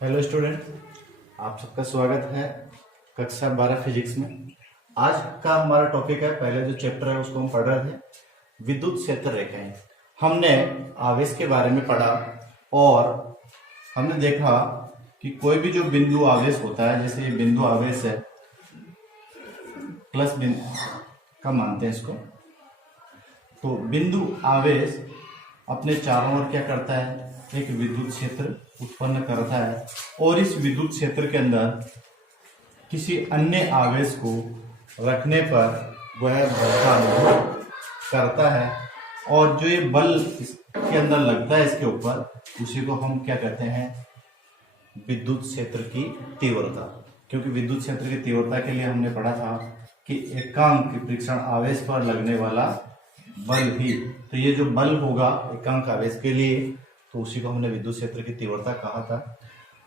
Hello student, आप सबका स्वागत है कक्षा 12 फिजिक्स में। आज का हमारा टॉपिक है, पहले जो चैप्टर है उसको हम पढ़ रहे थे, विद्युत क्षेत्र रेखाएं। हमने आवेश के बारे में पढ़ा और हमने देखा कि कोई भी जो बिंदु आवेश होता है, जैसे ये बिंदु आवेश है, प्लस बिंदु का मानते हैं इसको, तो बिंदु आवेश अपने चारों ओर क्या करता है, एक विद्युत क्षेत्र उत्पन्न करता है और इस विद्युत क्षेत्र के अंदर किसी अन्य आवेश को रखने पर वह बल का अनुभव करता है और जो ये बल इसके अंदर लगता है इसके ऊपर, उसी को हम क्या कहते हैं, विद्युत क्षेत्र की तीव्रता। क्योंकि विद्युत क्षेत्र की तीव्रता के लिए हमने पढ़ा था कि एकांक परीक्षण आवेश पर लगने वाला बल भी, तो ये जो बल होगा एकांक आवेश के लिए, तो उसी को हमने विद्युत क्षेत्र की तीव्रता कहा था।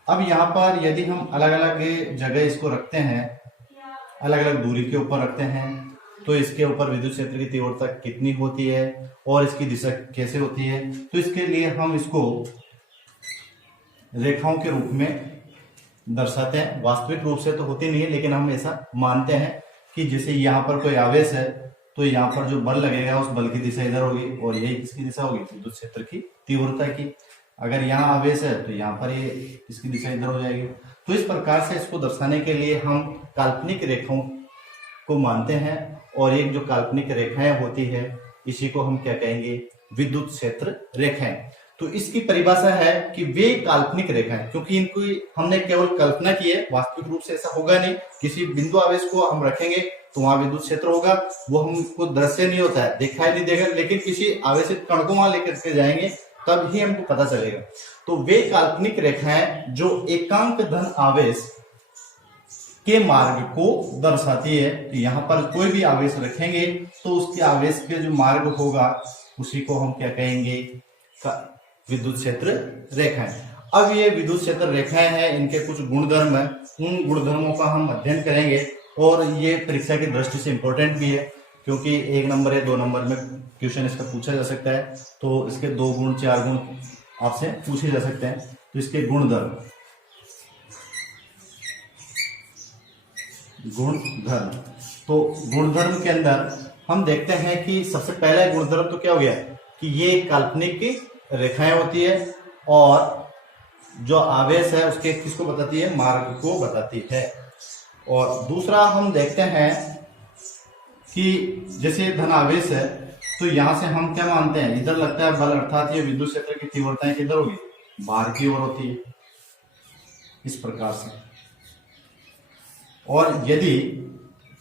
अब यहाँ पर यदि हम अलग अलग जगह इसको रखते हैं, अलग अलग दूरी के ऊपर रखते हैं, तो इसके ऊपर विद्युत क्षेत्र की तीव्रता कितनी होती है और इसकी दिशा कैसे होती है, तो इसके लिए हम इसको रेखाओं के रूप में दर्शाते हैं। वास्तविक रूप से तो होती नहीं है, लेकिन हम ऐसा मानते हैं कि जैसे यहाँ पर कोई आवेश है तो यहाँ पर जो बल लगेगा उस बल की दिशा इधर होगी और यही किसकी दिशा होगी, विद्युत क्षेत्र की तीव्रता की। अगर यहाँ आवेश है तो यहाँ पर ये इसकी दिशा इधर हो जाएगी। तो इस प्रकार से इसको दर्शाने के लिए हम काल्पनिक रेखाओं को मानते हैं और एक जो काल्पनिक रेखाएं होती है इसी को हम क्या कहेंगे, विद्युत क्षेत्र रेखाएं। तो इसकी परिभाषा है कि वे काल्पनिक रेखाएं, क्योंकि इनको हमने केवल कल्पना की है, वास्तविक रूप से ऐसा होगा नहीं। किसी बिंदु आवेश को हम रखेंगे तो वहां विद्युत क्षेत्र होगा, वो हमको दृश्य नहीं होता है, दिखाई नहीं देगा, लेकिन किसी आवेशित कण को वहां लेकर के जाएंगे तब ही हमको पता चलेगा। तो वे काल्पनिक रेखाएं जो एकांक धन आवेश के मार्ग को दर्शाती है, तो यहाँ पर कोई भी आवेश रखेंगे तो उसके आवेश के जो मार्ग होगा उसी को हम क्या कहेंगे, विद्युत क्षेत्र रेखाएं। अब ये विद्युत क्षेत्र रेखाएं हैं, इनके कुछ गुणधर्म है, उन गुणधर्मों का हम अध्ययन करेंगे और ये परीक्षा की दृष्टि से इंपॉर्टेंट भी है, क्योंकि 1 नंबर या 2 नंबर में क्वेश्चन इसका पूछा जा सकता है। तो इसके 2 गुण 4 गुण आपसे पूछे जा सकते हैं। तो इसके गुणधर्म तो गुणधर्म के अंदर हम देखते हैं कि सबसे पहला गुणधर्म तो क्या हो गया कि ये काल्पनिक रेखाएं होती है और जो आवेश है उसके किसको बताती है, मार्ग को बताती है। और दूसरा हम देखते हैं कि जैसे धन आवेश है तो यहां से हम क्या मानते हैं, इधर लगता है बल, अर्थात ये विद्युत क्षेत्र की तीव्रताएं किधर होगी, बाहर की ओर होती है, इस प्रकार से। और यदि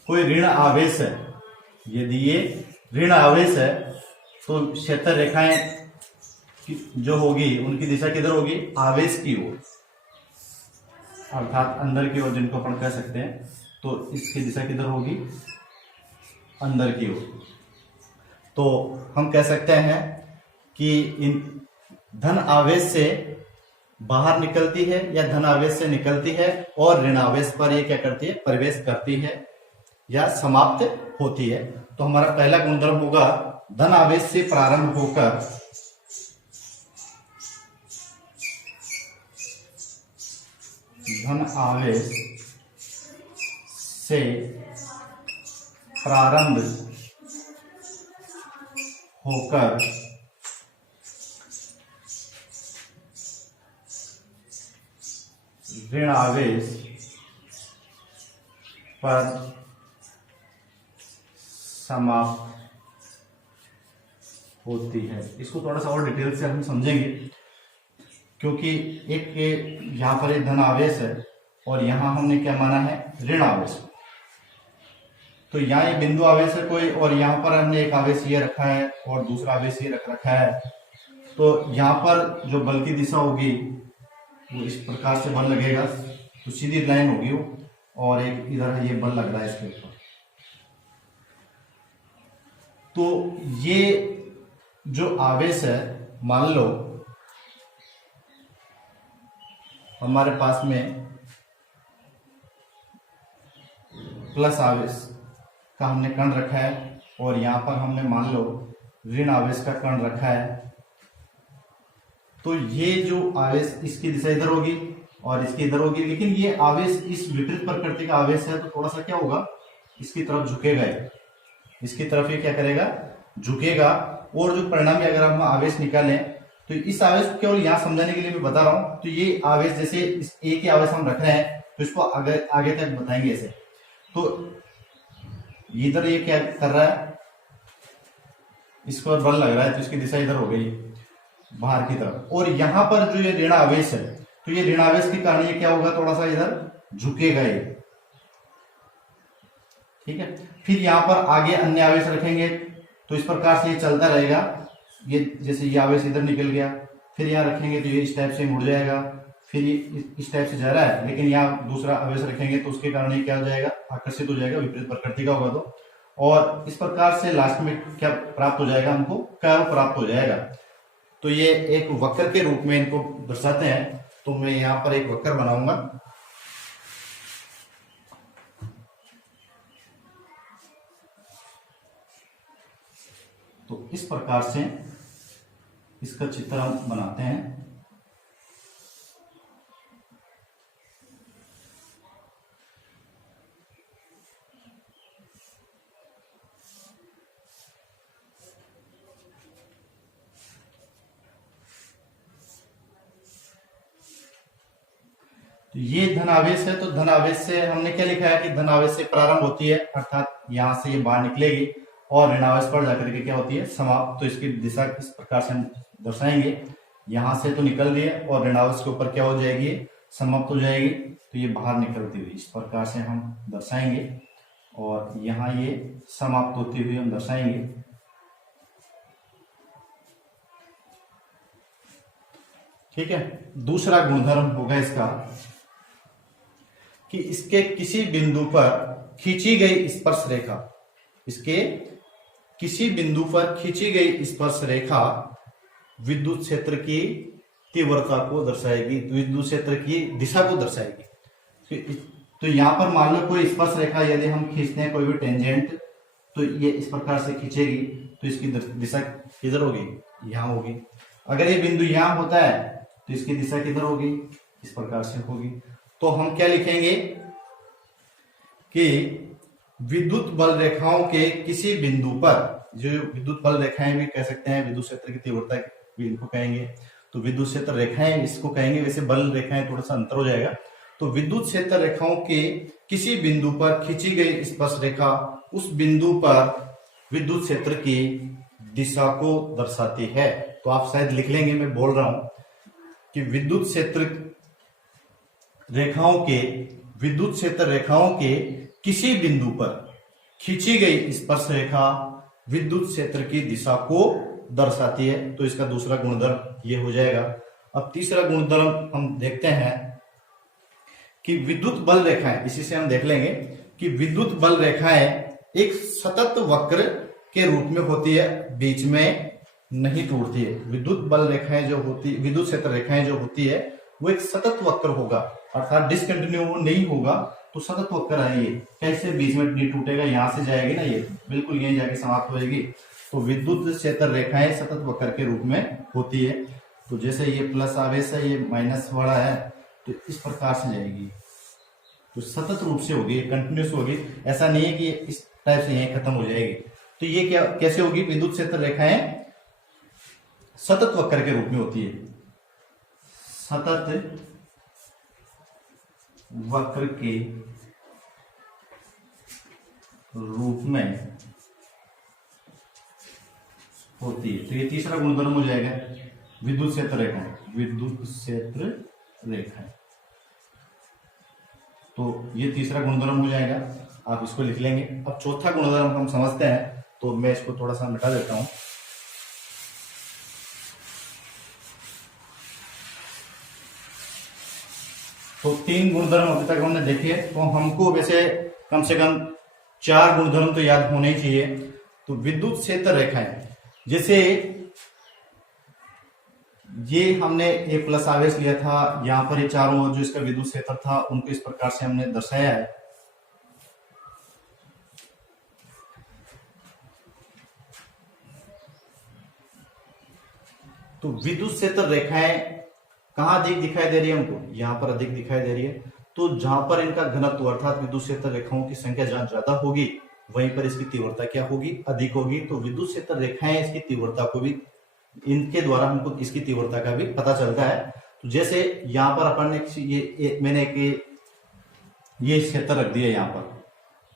कोई ऋण आवेश है, यदि ये ऋण आवेश है तो क्षेत्र रेखाएं जो होगी उनकी दिशा किधर होगी, आवेश की ओर, अर्थात अंदर की ओर, जिनको अपन कह सकते हैं। तो इसकी दिशा किधर होगी, अंदर की ओर। तो हम कह सकते हैं कि इन धन आवेश से बाहर निकलती है या धन आवेश से निकलती है और ऋण आवेश पर ये क्या करती है, प्रवेश करती है या समाप्त होती है। तो हमारा पहला गुणधर्म होगा धन आवेश से प्रारंभ होकर धन आवेश से प्रारंभ होकर ऋण आवेश पर समाप्त होती है। इसको थोड़ा सा और डिटेल से हम समझेंगे, क्योंकि एक यहाँ पर एक धन आवेश है और यहाँ हमने क्या माना है, ऋण आवेश। तो यहाँ ये बिंदु आवेश है कोई, और यहाँ पर हमने एक आवेश ये रखा है और दूसरा आवेश ये रख रखा है। तो यहाँ पर जो बल की दिशा होगी वो इस प्रकार से बल लगेगा, तो सीधी लाइन होगी वो, और एक इधर ये बल लग रहा है इसके ऊपर। तो ये जो आवेश है, मान लो हमारे पास में प्लस आवेश का हमने कण रखा है और यहाँ पर हमने मान लो ऋण आवेश का कण रखा है, तो ये जो आवेश इसकी दिशा इधर होगी और इसकी इधर होगी। लेकिन ये आवेश इस विपरीत प्रकृति का आवेश है तो थोड़ा सा क्या होगा, इसकी तरफ झुकेगा, इसकी तरफ ये क्या करेगा, झुकेगा। और जो परिणामी अगर हम आवेश निकालें तो इस आवेश को केवल यहां समझाने के लिए मैं बता रहा हूं। तो ये आवेश जैसे इस ए के आवेश हम रख रहे हैं तो इसको आगे तक बताएंगे ऐसे। तो इधर ये क्या कर रहा है, इसको बल लग रहा है तो इसकी दिशा इधर हो गई बाहर की तरफ। और यहां पर जो ये ऋण आवेश है तो ये ऋण आवेश के कारण ये क्या होगा, थोड़ा सा इधर झुकेगा ये, ठीक है। फिर यहां पर आगे अन्य आवेश रखेंगे तो इस प्रकार से ये चलता रहेगा। ये जैसे ये आवेश इधर निकल गया, फिर यहाँ रखेंगे तो ये इस टाइप से मुड़ जाएगा, फिर ये इस टाइप से जा रहा है। लेकिन यहाँ दूसरा आवेश रखेंगे तो उसके कारण ये क्या हो जाएगा, आकर्षित हो जाएगा, विपरीत प्रकृति का होगा तो। और इस प्रकार से लास्ट में क्या प्राप्त हो जाएगा, हमको कर्व प्राप्त हो जाएगा। तो ये एक वक्र के रूप में इनको दर्शाते हैं। तो मैं यहाँ पर एक वक्र बनाऊंगा। तो इस प्रकार से इसका चित्र हम बनाते हैं। तो ये धनावेश है, तो धनावेश से हमने क्या लिखा है कि धनावेश से प्रारंभ होती है, अर्थात यहां से ये बाहर निकलेगी और ऋणावेश पर जाकर के क्या होती है, समाप्त। तो इसकी दिशा किस प्रकार से हम दर्शाएंगे, यहां से तो निकल रही है और ऋणावेश के ऊपर क्या हो जाएगी, समाप्त हो जाएगी। तो ये बाहर निकलती हुई इस प्रकार से हम दर्शाएंगे और यहाँ ये समाप्त होती हुई हम दर्शाएंगे। ठीक है। दूसरा गुणधर्म होगा इसका कि इसके किसी बिंदु पर खींची गई स्पर्श रेखा, इसके किसी बिंदु पर खींची गई स्पर्श रेखा विद्युत क्षेत्र की तीव्रता को दर्शाएगी, विद्युत क्षेत्र की दिशा को दर्शाएगी। तो यहां पर मान लो कोई स्पर्श रेखा यदि हम खींचते हैं, कोई भी टेंजेंट, तो ये इस प्रकार से खींचेगी तो इसकी दिशा किधर होगी, यहां होगी। अगर ये बिंदु यहां होता है तो इसकी दिशा किधर होगी, इस प्रकार से होगी। तो हम क्या लिखेंगे कि विद्युत बल रेखाओं के किसी बिंदु पर, जो विद्युत बल रेखाएं भी कह सकते हैं, विद्युत क्षेत्र की तीव्रता भी इनको कहेंगे। तो विद्युत क्षेत्र रेखाएं इसको कहेंगे, वैसे बल रेखाएं थोड़ा सा अंतर हो जाएगा। तो विद्युत क्षेत्र रेखाओं के किसी बिंदु पर खींची गई स्पर्श रेखा उस बिंदु पर विद्युत क्षेत्र की दिशा को दर्शाती है। तो आप शायद लिख लेंगे, मैं बोल रहा हूं कि विद्युत क्षेत्र रेखाओं के किसी बिंदु पर खींची गई स्पर्श रेखा विद्युत क्षेत्र की दिशा को दर्शाती है। तो इसका दूसरा गुणधर्म ये हो जाएगा। अब तीसरा गुणधर्म हम देखते हैं कि विद्युत बल रेखाएं, इसी से हम देख लेंगे कि विद्युत बल रेखाएं एक सतत वक्र के रूप में होती है, बीच में नहीं टूटती है। विद्युत बल रेखाएं जो होती, विद्युत क्षेत्र रेखाएं जो होती है वो एक सतत वक्र होगा, अर्थात डिसकंटिन्यू नहीं होगा। तो सतत वक्र है ये, कैसे बीच में नहीं टूटेगा, यहां से जाएगी ना ये बिल्कुल यहीं जाके समाप्त हो जाएगी। तो विद्युत क्षेत्र रेखाएं सतत वक्र के रूप में होती है। तो जैसे ये प्लस आवेश है, ये माइनस वाला है, तो इस प्रकार से जाएगी, तो सतत रूप से होगी, कंटिन्यूस होगी। ऐसा नहीं है कि इस टाइप से यहीं खत्म हो जाएगी। तो ये क्या कैसे होगी, विद्युत क्षेत्र रेखाएं सतत वक्र के रूप में होती है, सतत वक्र के रूप में होती है। तो ये तीसरा गुणधर्म हो जाएगा विद्युत क्षेत्र रेखाएं, विद्युत क्षेत्र रेखाएं। तो ये तीसरा गुणधर्म हो जाएगा, आप इसको लिख लेंगे। अब चौथा गुणधर्म हम समझते हैं, तो मैं इसको थोड़ा सा मिटा देता हूं। तो 3 गुणधर्म अभी तक हमने देखे, तो हमको वैसे कम से कम 4 गुणधर्म तो याद होने ही चाहिए। तो विद्युत क्षेत्र रेखाएं, जैसे ये हमने ए प्लस आवेश लिया था, यहां पर ये चारों ओर जो इसका विद्युत क्षेत्र था उनको इस प्रकार से हमने दर्शाया है। तो विद्युत क्षेत्र रेखाएं कहाँ अधिक दिखाई दे रही है हमको, यहाँ पर अधिक दिखाई दे रही है। तो जहां पर इनका घनत्व अर्थात विद्युत क्षेत्र रेखाओं की संख्या जहां ज्यादा होगी वहीं पर इसकी तीव्रता क्या होगी, अधिक होगी। तो विद्युत क्षेत्र रेखाएं इसकी तीव्रता को भी, इनके द्वारा हमको इसकी तीव्रता का भी पता चलता है। तो जैसे यहाँ पर अपन ने मैंने एक ये क्षेत्र रख दिया यहाँ पर,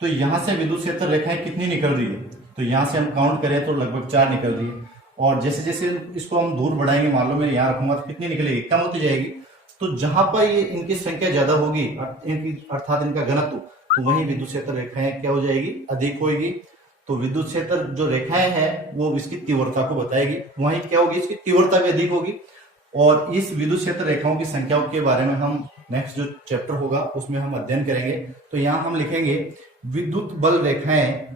तो यहाँ से विद्युत क्षेत्र रेखाएं कितनी निकल रही है, तो यहाँ से हम काउंट करें तो लगभग 4 निकल रही है। और जैसे जैसे इसको हम दूर बढ़ाएंगे, मान लो मैं यहाँ रखूंगा तो कितनी निकलेगी, कम होती जाएगी। तो जहां पर ये इनकी संख्या ज्यादा होगी अर्थात इनका घनत्व, तो वहीं विद्युत क्षेत्र रेखाएं क्या हो जाएगी, अधिक होगी। तो विद्युत क्षेत्र जो रेखाएं हैं वो इसकी तीव्रता को बताएगी, वहीं क्या होगी, इसकी तीव्रता भी अधिक होगी। और इस विद्युत क्षेत्र रेखाओं की संख्याओं के बारे में हम नेक्स्ट जो चैप्टर होगा उसमें हम अध्ययन करेंगे। तो यहाँ हम लिखेंगे विद्युत बल रेखाएं,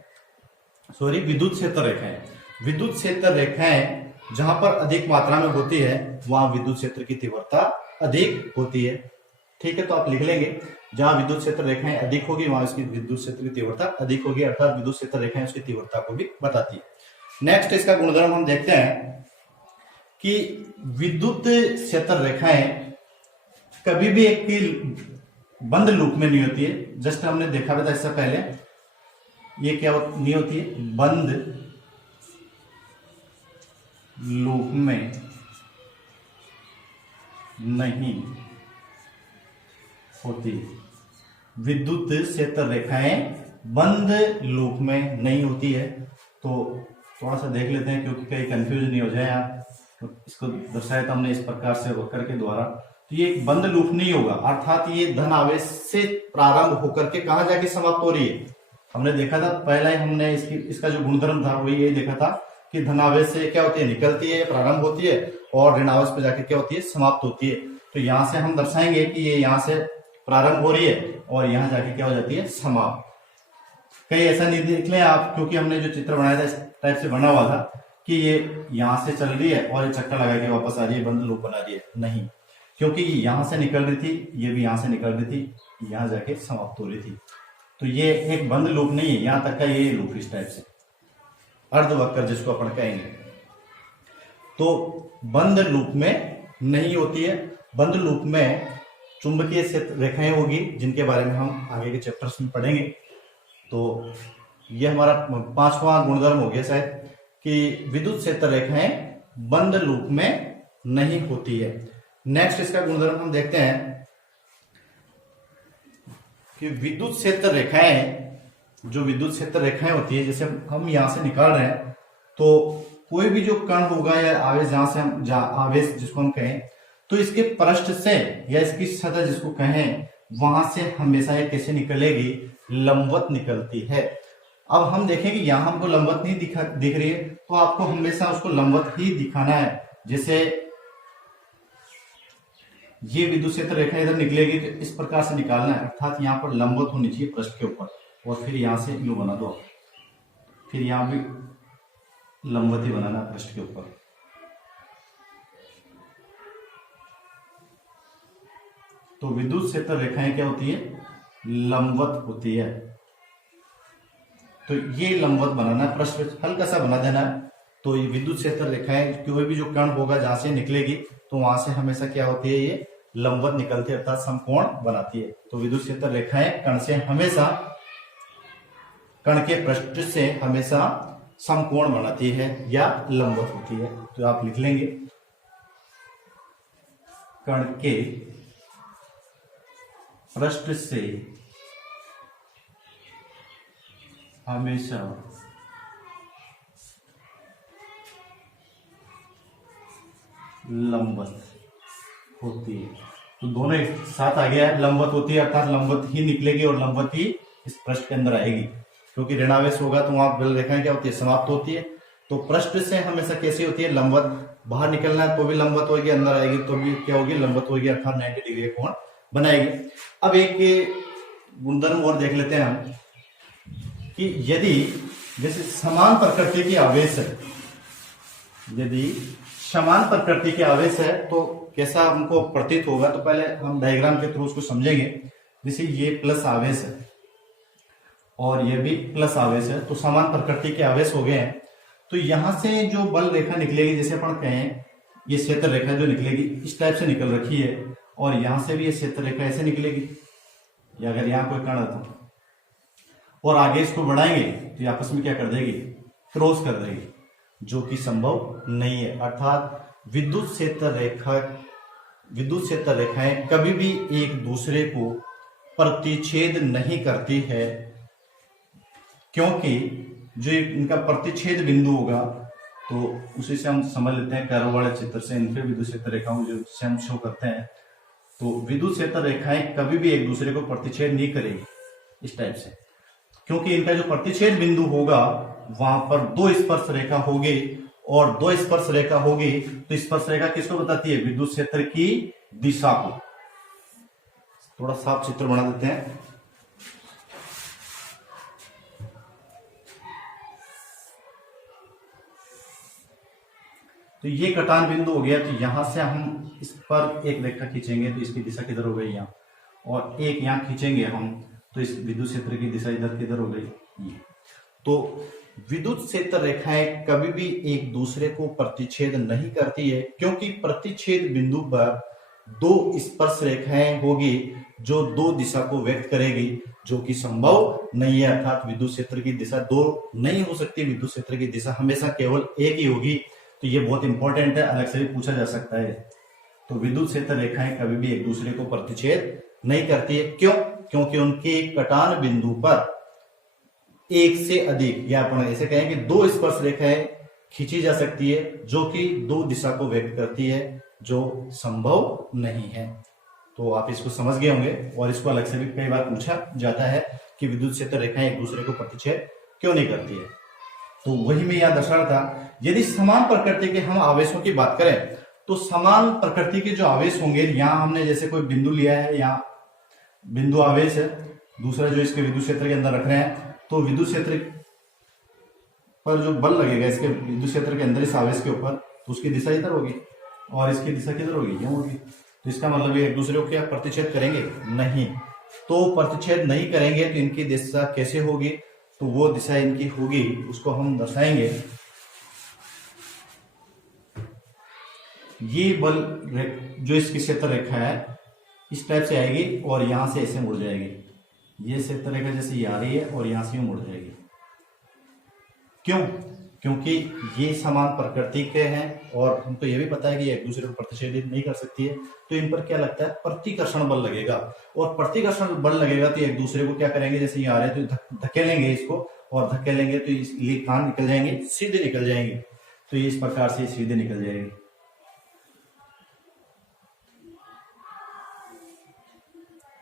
विद्युत क्षेत्र रेखाएं। विद्युत क्षेत्र रेखाएं जहां पर अधिक मात्रा में होती है वहां विद्युत क्षेत्र की तीव्रता अधिक होती है। ठीक है, तो आप लिख लेंगे जहां विद्युत क्षेत्र रेखाएं अधिक होगी वहां इसकी विद्युत क्षेत्र की तीव्रता अधिक होगी, अर्थात विद्युत क्षेत्र रेखाएं उसकी तीव्रता को भी बताती है। नेक्स्ट इसका गुणधर्म हम देखते हैं कि विद्युत क्षेत्र रेखाएं कभी भी एक बंद लूप में नहीं होती है। जस्ट हमने देखा था इससे पहले, ये क्या नहीं होती है, बंद लूप में नहीं होती। विद्युत क्षेत्र रेखाएं बंद लूप में नहीं होती है। तो थोड़ा सा देख लेते हैं क्योंकि कहीं कंफ्यूज नहीं हो जाए आप। तो इसको दर्शाया था हमने इस प्रकार से वक्र के द्वारा। तो ये एक बंद लूप नहीं होगा, अर्थात ये धन आवेश से प्रारंभ होकर के कहां जाके समाप्त हो रही है। हमने देखा था पहला ही हमने इसका जो गुणधर्म था वही यही देखा था कि धनावेश से क्या होती है, निकलती है, प्रारंभ होती है, और ऋणावेश पे जाके क्या होती है, समाप्त होती है। तो यहां से हम दर्शाएंगे कि ये यहां से प्रारंभ हो रही है और यहां जाके क्या हो जाती है, समाप्त। कहीं ऐसा नहीं देख लें आप, क्योंकि हमने जो चित्र बनाया था इस टाइप से बना हुआ था कि ये यहां से चल रही है और ये चक्कर लगा के वापस आ रही है, बंद लूप बना रही है, नहीं, क्योंकि यहां से निकल रही थी, ये भी यहां से निकल रही थी, यहां जाके समाप्त हो रही थी। तो ये एक बंद लूप नहीं है, यहां तक का ये लूप इस टाइप से अर्धवक्र जिसको अपन कहेंगे। तो बंद लूप में नहीं होती है। बंद लूप में चुंबकीय क्षेत्र रेखाएं होगी जिनके बारे में हम आगे के चैप्टर्स में पढ़ेंगे। तो ये हमारा 5वां गुणधर्म हो गया शायद, कि विद्युत क्षेत्र रेखाएं बंद लूप में नहीं होती है। नेक्स्ट इसका गुणधर्म हम देखते हैं कि विद्युत क्षेत्र रेखाएं, जो विद्युत क्षेत्र रेखाएं होती है, जैसे हम यहां से निकाल रहे हैं, तो कोई भी जो कण होगा या आवेश, जहां से हम आवेश जिसको हम कहें, तो इसके पृष्ठ से या इसकी सतह जिसको कहें, वहां से हमेशा ये कैसे निकलेगी, लंबवत निकलती है। अब हम देखें कि यहां हमको लंबवत नहीं दिख रही है, तो आपको हमेशा उसको लंबवत ही दिखाना है। जैसे ये विद्युत क्षेत्र रेखा इधर निकलेगी तो इस प्रकार से निकालना है, अर्थात यहाँ पर लंबवत होनी चाहिए पृष्ठ के ऊपर, और फिर यहां से यू बना दो, फिर यहां भी लंबवत ही बनाना है पृष्ठ के ऊपर। तो विद्युत क्षेत्र रेखाएं क्या होती है, लंबवत होती है। तो ये लंबवत बनाना है, पृष्ठ हल्का सा बना देना है। तो ये विद्युत क्षेत्र रेखाएं, कोई भी जो कण होगा जहां से निकलेगी तो वहां से हमेशा क्या होती है, ये लंबवत निकलती है, अर्थात समकोण बनाती है। तो विद्युत क्षेत्र रेखाएं कण से हमेशा, कण के पृष्ठ से हमेशा समकोण बनाती है या लंबवत होती है। तो आप लिख लेंगे कण के पृष्ठ से हमेशा लंबवत होती है। तो दोनों एक साथ आ गया है, लंबवत होती है अर्थात लंबवत ही निकलेगी और लंबवत ही इस पृष्ठ के अंदर आएगी, क्योंकि ऋणावेश होगा तो वहां बल रेखाएं क्या होती है, समाप्त होती है। तो पृष्ठ से हमेशा कैसी होती है, लंबवत। बाहर निकलना है तो भी लंबवत होगी, अंदर आएगी तो भी क्या होगी, लंबवत होगी, अर्थात 90 डिग्री कोण बनाएगी। अब एक गुणधर्म और देख लेते हैं हम कि यदि जैसे समान प्रकृति की आवेश है, यदि समान प्रकृति के आवेश है तो कैसा हमको प्रतीत होगा। तो पहले हम डायग्राम के थ्रू उसको समझेंगे। जैसे ये प्लस आवेश है और ये भी प्लस आवेश है, तो समान प्रकृति के आवेश हो गए हैं। तो यहां से जो बल रेखा निकलेगी, जैसे अपन कहें ये क्षेत्र रेखा जो निकलेगी इस टाइप से निकल रखी है, और यहां से भी ये क्षेत्र रेखा ऐसे निकलेगी, या अगर यहाँ कोई कण है तो, और आगे इसको बढ़ाएंगे तो ये आपस में क्या कर देगी, क्रॉस कर देगी, जो कि संभव नहीं है। अर्थात विद्युत क्षेत्र रेखाएं कभी भी एक दूसरे को प्रतिच्छेद नहीं करती है, क्योंकि जो इनका प्रतिच्छेद बिंदु होगा तो उसी से हम समझ लेते हैं कर्व वाले चित्र से, इनके विद्युत क्षेत्र रेखाओं जो हम शो करते हैं। तो विद्युत क्षेत्र रेखाएं कभी भी एक दूसरे को प्रतिच्छेद नहीं करेगी इस टाइप से, क्योंकि इनका जो प्रतिच्छेद बिंदु होगा वहां पर दो स्पर्श रेखा होगी, और दो स्पर्श रेखा होगी तो स्पर्श रेखा किसको बताती है, विद्युत क्षेत्र की दिशा को। थोड़ा साफ चित्र बना देते हैं। तो ये कटान बिंदु हो गया, तो यहां से हम इस पर एक रेखा खींचेंगे तो इसकी दिशा किधर हो गई, यहाँ, और एक यहाँ खींचेंगे हम तो इस विद्युत क्षेत्र की दिशा इधर किधर हो गई, ये। तो विद्युत क्षेत्र रेखाएं कभी भी एक दूसरे को प्रतिच्छेद नहीं करती है, क्योंकि प्रतिच्छेद बिंदु पर दो स्पर्श रेखाएं होगी जो दो दिशा को व्यक्त करेगी, जो कि संभव नहीं है। अर्थात विद्युत क्षेत्र की दिशा दो नहीं हो सकती, विद्युत क्षेत्र की दिशा हमेशा केवल एक ही होगी। तो ये बहुत इंपॉर्टेंट है, अलग से भी पूछा जा सकता है। तो विद्युत क्षेत्र रेखाएं कभी भी एक दूसरे को प्रतिच्छेद नहीं करती है, क्यों? क्योंकि उनके कटान बिंदु पर एक से अधिक, या अपन ऐसे कहें कि दो स्पर्श रेखाएं खींची जा सकती है, जो कि दो दिशा को व्यक्त करती है, जो संभव नहीं है। तो आप इसको समझ गए होंगे, और इसको अलग से भी कई बार पूछा जाता है कि विद्युत क्षेत्र रेखाएं एक दूसरे को प्रतिच्छेद क्यों नहीं करती है। तो वही मैं यहाँ दर्शा रहा था। यदि समान प्रकृति के हम आवेशों की बात करें, तो समान प्रकृति के जो आवेश होंगे, यहाँ हमने जैसे कोई बिंदु लिया है, यहाँ बिंदु आवेश है, दूसरा जो इसके विद्युत क्षेत्र के अंदर रख रहे हैं, तो विद्युत क्षेत्र पर जो बल लगेगा इसके विद्युत क्षेत्र के अंदर इस आवेश के ऊपर, तो उसकी दिशा इधर होगी और इसकी दिशा किधर होगी, यहाँ होगी। तो इसका मतलब ये एक दूसरे को क्या प्रतिच्छेद करेंगे? नहीं। तो प्रतिच्छेद नहीं करेंगे तो इनकी दिशा कैसे होगी? तो वो दिशा इनकी होगी, उसको हम दर्शाएंगे। ये बल जो इसकी क्षेत्र रेखा है इस टाइप से आएगी और यहां से ऐसे मुड़ जाएगी। ये क्षेत्र रेखा जैसे ये आ रही है और यहां से मुड़ जाएगी। क्यों? क्योंकि ये समान प्रकृति के हैं और हमको ये भी पता है कि एक दूसरे को प्रतिच्छेदित नहीं कर सकती है। तो इन पर क्या लगता है? प्रतिकर्षण बल लगेगा, और प्रतिकर्षण बल लगेगा तो एक दूसरे को क्या करेंगे, जैसे ये आ रहे हैं तो धकेलेंगे इसको, और धकेलेंगे तो इलेक्ट्रॉन निकल जाएंगे, सीधे निकल जाएंगे। तो ये इस प्रकार से सीधे निकल जाएगी।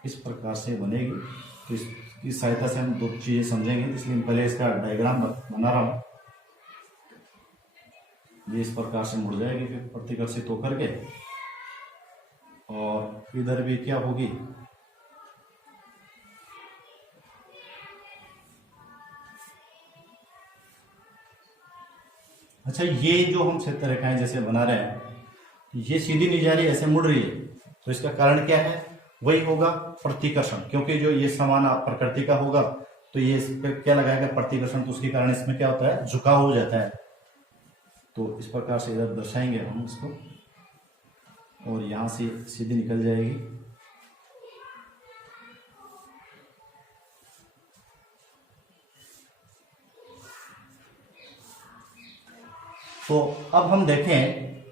इस प्रकार से बनेगी। तो इसकी सहायता से हम दो चीजें समझेंगे, इसलिए पहले इसका डायग्राम बना रहा हूं। ये इस प्रकार से मुड़ जाएगी फिर प्रतिकर्षित होकर के, और इधर भी क्या होगी, अच्छा ये जो हम क्षेत्र रेखाएं जैसे बना रहे हैं, ये सीधी नहीं जा रही, ऐसे मुड़ रही है। तो इसका कारण क्या है? वही होगा प्रतिकर्षण, क्योंकि जो ये समान प्रकृति का होगा तो ये इस पे क्या लगाएगा? प्रतिकर्षण। तो उसके कारण इसमें क्या होता है? झुकाव हो जाता है। तो इस प्रकार से इधर दर्शाएंगे हम इसको, और यहां से सीधी निकल जाएगी। तो अब हम देखें,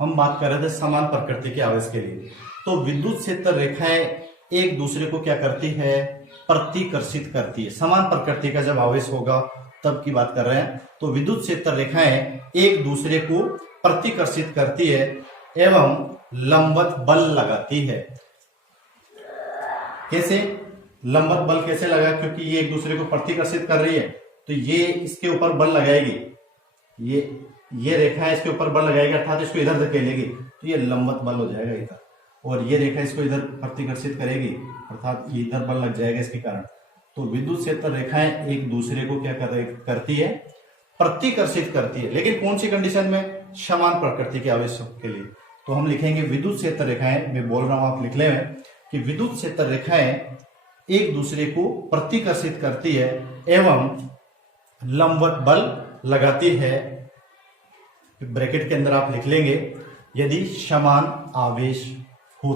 हम बात कर रहे थे समान प्रकृति के आवेश के लिए। तो विद्युत क्षेत्र रेखाएं एक दूसरे को क्या करती है? प्रतिकर्षित करती है। समान प्रकृति का जब आवेश होगा तब की बात कर रहे हैं। तो विद्युत क्षेत्र रेखाएं एक दूसरे को प्रतिकर्षित करती है एवं लंबवत बल लगाती है। कैसे लंबवत बल कैसे लगा? क्योंकि ये एक दूसरे को प्रतिकर्षित कर रही है, तो ये इसके ऊपर बल लगाएगी, ये रेखा इसके ऊपर बल लगाएगी, अर्थात इसको इधर धकेलेगी, तो ये लंबवत बल हो जाएगा इधर। और ये रेखा इसको इधर प्रतिकर्षित करेगी, अर्थात ये इधर बल लग जाएगा इसके कारण। तो विद्युत क्षेत्र रेखाएं एक दूसरे को क्या करती है? प्रतिकर्षित करती है। लेकिन कौन सी कंडीशन में? समान प्रकृति के आवेशों के लिए। तो हम लिखेंगे विद्युत क्षेत्र रेखाएं, मैं बोल रहा हूं आप लिख ले कि विद्युत क्षेत्र रेखाएं एक दूसरे को प्रतिकर्षित करती है एवं लंबवत बल लगाती है। ब्रैकेट के अंदर आप लिख लेंगे यदि समान आवेश हो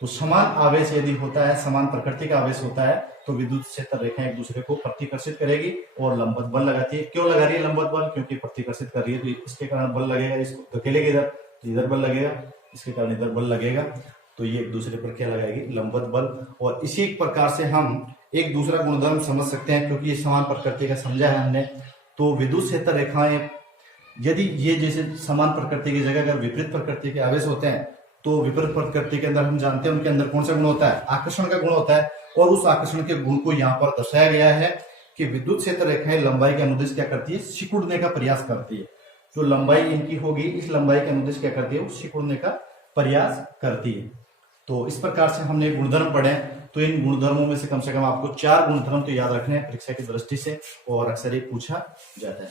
तो समान आवेश यदि होता है, समान प्रकृति का आवेश होता है, तो विद्युत क्षेत्र रेखाएं एक दूसरे को प्रतिकर्षित करेगी और लंबवत बल लगाती है। क्यों लगा रही है लंबवत बल? क्योंकि प्रतिकर्षित कर रही है, तो इसके कारण बल लगेगा। इसको धकेलेगी इधर तो इधर बल लगेगा, इसके कारण इधर बल लगेगा, तो ये एक दूसरे पर क्या लगाएगी? लंबवत बल। और इसी प्रकार से हम एक दूसरा गुणधर्म समझ सकते हैं, क्योंकि ये समान प्रकृति का समझा है हमने। तो विद्युत क्षेत्र रेखाएं यदि ये जैसे समान प्रकृति की जगह अगर विपरीत प्रकृति के आवेश होते हैं, तो विपरीत प्रकृति के अंदर हम जानते हैं उनके अंदर कौन सा गुण होता है? आकर्षण का गुण होता है। और उस आकर्षण के गुण को यहाँ पर दर्शाया गया है कि विद्युत क्षेत्र रेखाएं लंबाई के अनुदिश क्या करती है? सिकुड़ने का प्रयास करती है। जो लंबाई इनकी होगी, इस लंबाई के अनुदिश क्या करती है? वो सिकुड़ने का प्रयास करती है। तो इस प्रकार से हमने गुणधर्म पढ़े। तो इन गुणधर्मों में से कम आपको 4 गुणधर्म तो याद रखने हैं परीक्षा की दृष्टि से, और अक्सर ये पूछा जाता है।